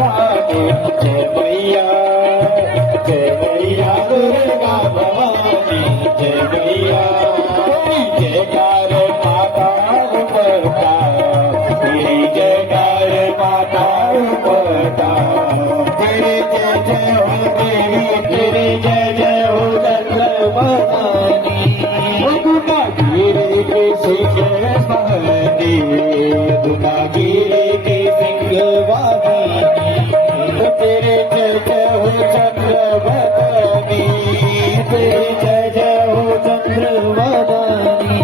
भवानी जय मैया दुर्गा भवानी जय मैया जयकार माता पता तेरी जयकार माता पता तेरे जय जय हो देवी तेरे जय जय हो भवानी दुर्गा गिरे के सिंह महदी दुर्गा गिरे के सिंह वाहिनी तेरे जय जय हो चंद्रवदनी तेरे जय जय हो चंद्रवदनी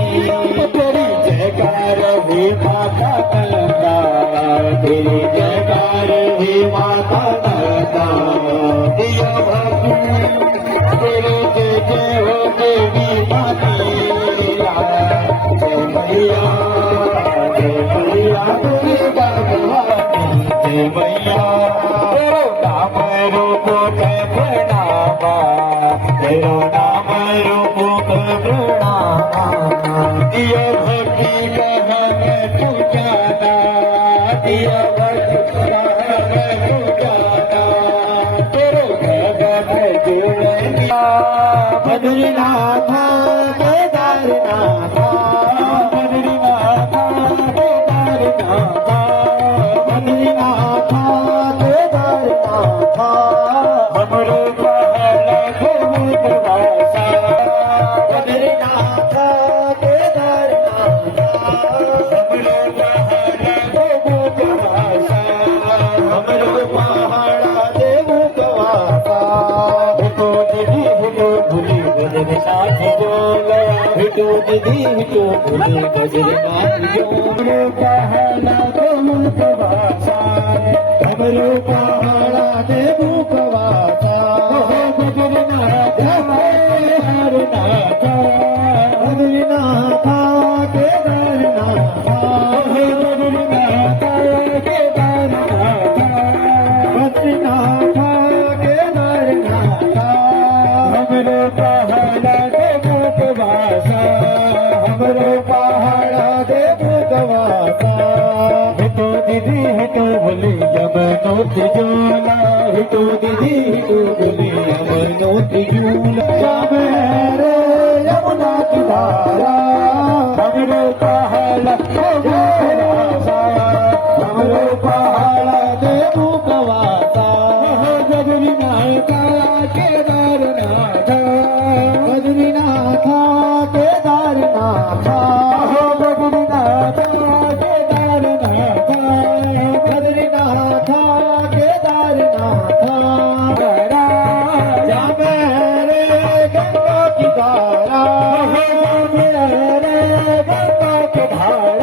तेरी जयकार हे माता नंदा तेरी जयकार हे माता नंदा दिया भक्ति तेरे जय जय हो देवी माता जय मैया दुर्गा भवानी जय मैया तेरो नाम रूप प्रणामा तेरो नाम रूप प्रणामा दिया भक्ति कहन पूजाना दिया भक्ति कहन पूजाना तेरो गगन जुड़निया बद्रीनाथ केदारनाथ बद्रीनाथ केदारनाथ बद्रीनाथ केदारनाथ हमरो पहला घुमुकवासा बद्रीनाथ केदारनाथ हमरो पहला घुमुकवासा हमरो पहाड़ा देवकवासा हितो दीदी हितो भूली बजर साथी जोला हितो दीदी हितो भूली बजर साथी जोला पहला घुमुकवासा हमरो पहाड़ा देवकवासा बद्रीनाथ केदारनाथ बद्रीनाथ केदारनाथ बद्रीनाथ केदारनाथ बद्रीनाथ केदारनाथ हमरो पहाड़ा देवकवासा हमरो पहाड़ा देवकवासा हितो दीदी हितो भूली यमुनोत्री जोला हितो दीदी हितो भूली यमुनोत्री जोला जावे रे यमुना की धारा हमरो पहाड़ा देवकवासा हमरो पहाड़ा देवकवासा बद्रीनाथ केदारनाथ बद्रीनाथ केदारनाथ बद्रीनाथ केदारनाथ बद्रीनाथ केदारनाथ जावे रे गंगा की धारा रे गंगा की धारा